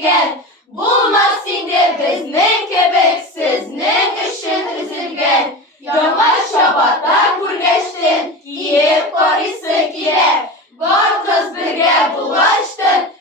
üzülgen. Bulmaz indi bizning kebek sizning üçün üzülgen. Yamaç şabatlar kurgeçtin, kiyip korisi kile. Бар kız birge bulaştın,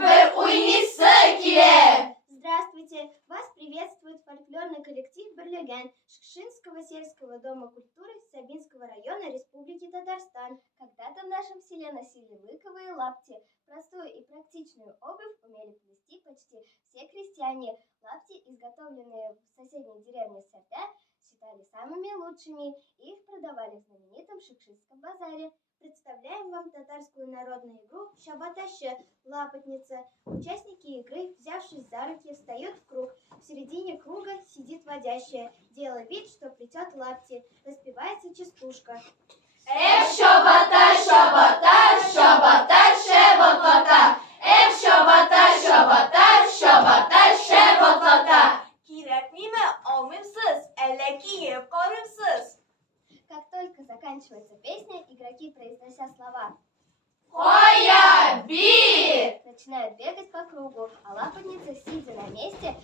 bir уйнысы киле. Здравствуйте! Вас приветствует фольклорный коллектив «Берлиген» Шкшинского сельского дома культуры Сабинского района Республики Татарстан. Когда-то в нашем селе носили лыковые лапти. Простую и практичную обувь умели плести почти все крестьяне. Лапти, изготовленные в соседней деревне Сарда, считали самыми лучшими. Их продавали в знаменитом Шкшинском базаре. Представляем вам татарскую народную игру «Шабатаще» – лапотница. Участники игры, взявшись за руки, встают в круг. В середине круга сидит водящая, делая вид, что плетет лапти. Распевается частушка. Шабатай, шабатай, шабатай, шебатлата. Шабатай, шабатай, шабатай, шебатлата. Кирәкмиме, алмыймсыз, әллә киеп карыймсыз? Как только заканчивается песня, игроки, произнося слова Хоя, би! начинают бегать по кругу, а лапотница, сидя на месте,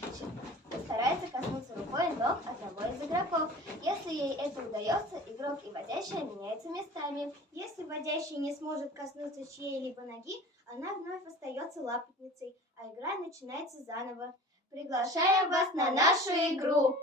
старается коснуться рукой ног одного из игроков. Если ей это удается, игрок и водящая меняются местами. Если водящая не сможет коснуться чьей-либо ноги, она вновь остается лапотницей, а игра начинается заново. Приглашаем вас на нашу игру!